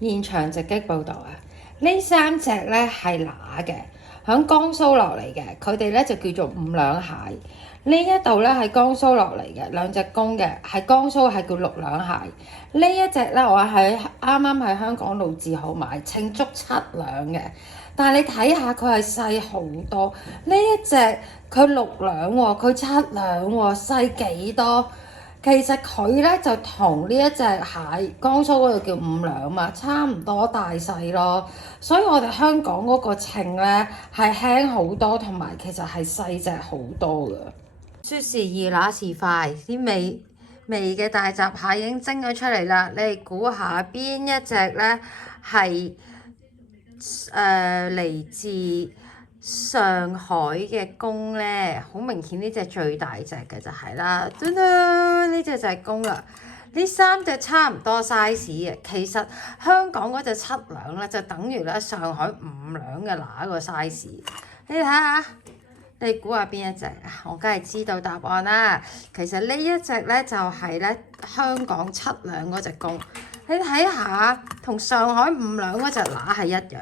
現場直擊報導啊！呢三隻咧係乸嘅，響江蘇落嚟嘅，佢哋咧就叫做五兩蟹。呢一度咧係江蘇落嚟嘅，兩隻公嘅，係江蘇係叫六兩蟹。呢一隻咧我啱啱喺香港老字號買，稱足7兩嘅。但係你睇下佢係細好多，呢一隻佢6兩喎，佢7兩喎，細幾多？其實佢咧就同呢一隻蟹，江蘇嗰度叫五兩嘛，差唔多大細咯。所以我哋香港嗰個稱咧係輕好多，同埋其實係細隻好多㗎。說時易那時快，啲味嘅大閘蟹已經蒸咗出嚟啦。你哋估下邊一隻咧係嚟自上海嘅公咧？好明顯呢隻最大隻嘅就係啦，呢隻就係公啦。呢三隻差唔多 size 嘅，其實香港嗰隻7兩咧就等於咧上海5兩嘅乸個 size。你睇下。你估下邊一隻？我梗係知道答案啦。其實呢一隻咧就係咧香港7兩嗰隻公。你睇下，同上海5兩嗰隻乸係一樣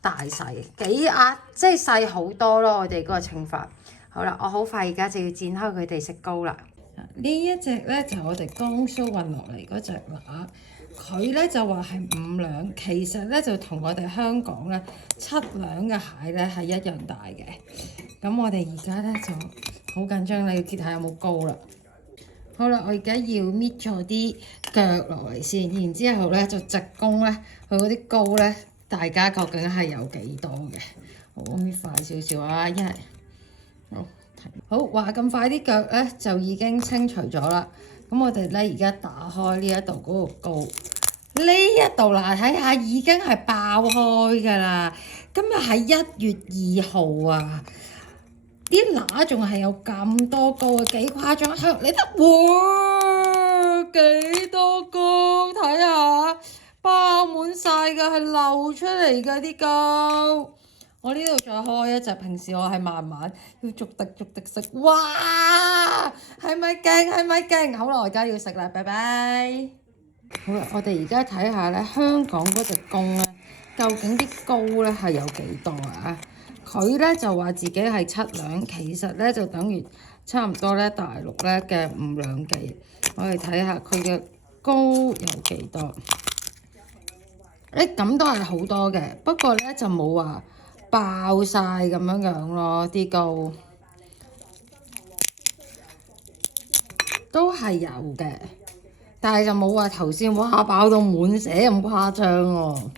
大細，幾即係細好多咯。我哋嗰個稱法。好啦，我好快而家就要展開佢哋食膏啦。呢一隻咧就係我哋江蘇運落嚟嗰隻乸。佢咧就話係5兩，其實咧就同我哋香港咧7兩嘅蟹咧係一樣大嘅。咁我哋而家咧就好緊張，你要揭下有冇膏啦。好啦，我而家要搣咗啲腳落嚟先，然之後咧就直攻咧佢嗰啲膏咧，大家究竟係有幾多嘅？好，我搣快少少啊，因為好話咁快啲腳咧就已經清除咗啦。咁我哋咧而家打開呢一度嗰個膏，呢一度嗱睇下已經係爆開㗎啦。今日係1月2號啊，啲乸仲係有咁多膏啊，幾誇張！香你睇，哇幾多膏，睇下爆滿晒㗎，係流出嚟㗎啲膏。我呢度再開一隻，平時我係慢慢要逐滴逐滴食。哇，係咪勁？係咪勁？好啦，我而家要食啦，拜拜。好啦，我哋而家睇下咧，香港嗰隻公咧，究竟啲膏咧係有幾多啊？佢咧就話自己係7兩，其實咧就等於差唔多咧大陸咧嘅5兩幾。我哋睇下佢嘅膏有幾多？咁都係好多嘅，不過咧就冇話爆晒咁樣咯，啲膏都係有嘅，但係就冇話頭先哇爆到滿瀉咁誇張喎。